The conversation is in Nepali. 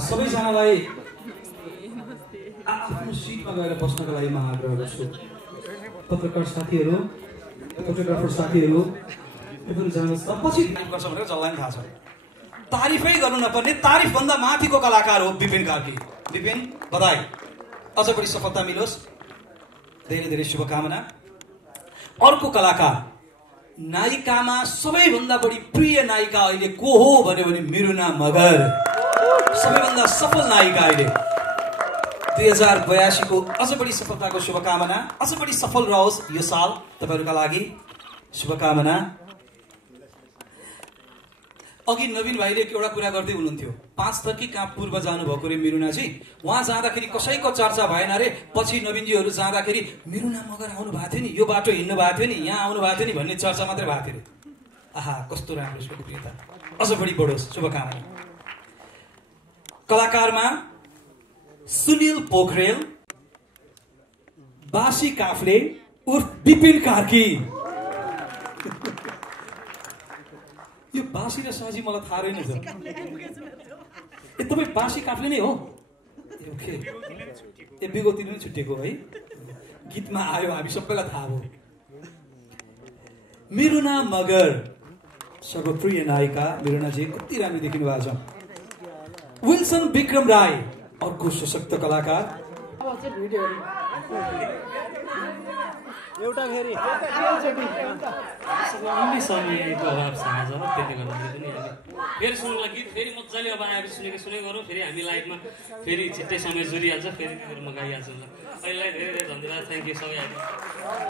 सबैजनालाई आफ्नो सिटमा गएर बस्नको लागि म आग्रह गर्छु। पत्रकार साथीहरू, फोटोग्राफर साथीहरू, पछि गर्छ भनेर जसलाई थाहा छ। तारिफै गर्नु नपर्ने, तारिफ भन्दा माथिको कलाकार हो विपिन कार्की। विपिन, बधाई, अझ बढी सफलता मिलोस्, धेरै धेरै शुभकामना। अर्को कलाकार, नायिकामा सबैभन्दा बढी प्रिय नायिका अहिले को हो भन्यो भने मिरुना मगर। सबैभन्दा सफल नायिका अहिले 2082 को अझ बढी सफलताको शुभकामना। अझ बढी सफल रहोस् यो साल तपाईहरुका लागि, शुभकामना। अघि नवीन भाइले एउटा कुरा गर्दै हुनुहुन्थ्यो, 5 थकी कहाँ पूर्व जानुभएको रे मिरुनाजी। उहाँ जाँदाखेरि कसैको चर्चा भएन रे। पछि नवीनजीहरू जाँदाखेरि मिरुना मगर आउनु भएको थियो नि, यो बाटो हिँड्नु भएको थियो नि, यहाँ आउनु भएको थियो नि भन्ने चर्चा मात्रै भएको थियो रे। आहा, कस्तो राम्रो लोकप्रियता, अझ बढी बढोस्, शुभकामना। कलाकारमा सुनिल पोखरेल, बासी काफ्ले उर्फ विपिन कार्की। यो बासी र साजी मलाई थाहा रहेन छ। ए तपाईँ बासी काफ्ले नै हो? ओके, ए बिगोतिर नै छुट्टिएको है, गीतमा आयो, हामी सबैलाई थाहा हो। मिरुना मगर, सर्वप्रिय नायिका मिरुनाजी, कति राम्रो देखिनु भएको छ। विल्सन विक्रम राय, अर्को सशक्त कलाकार। एउटा फेरि समयको अभाव समाज हो, त्यसले गर्दाखेरि पनि हामी फेरि सुन्नुलाई गीत फेरि मजाले अब आएर सुनेको गरौँ। फेरि हामी लाइभमा फेरि छिट्टै समय जोडिहाल्छ, फेरि म गाइहाल्छु। ल, अहिले धेरै धेरै धन्यवाद, थ्याङ्क यू सबै।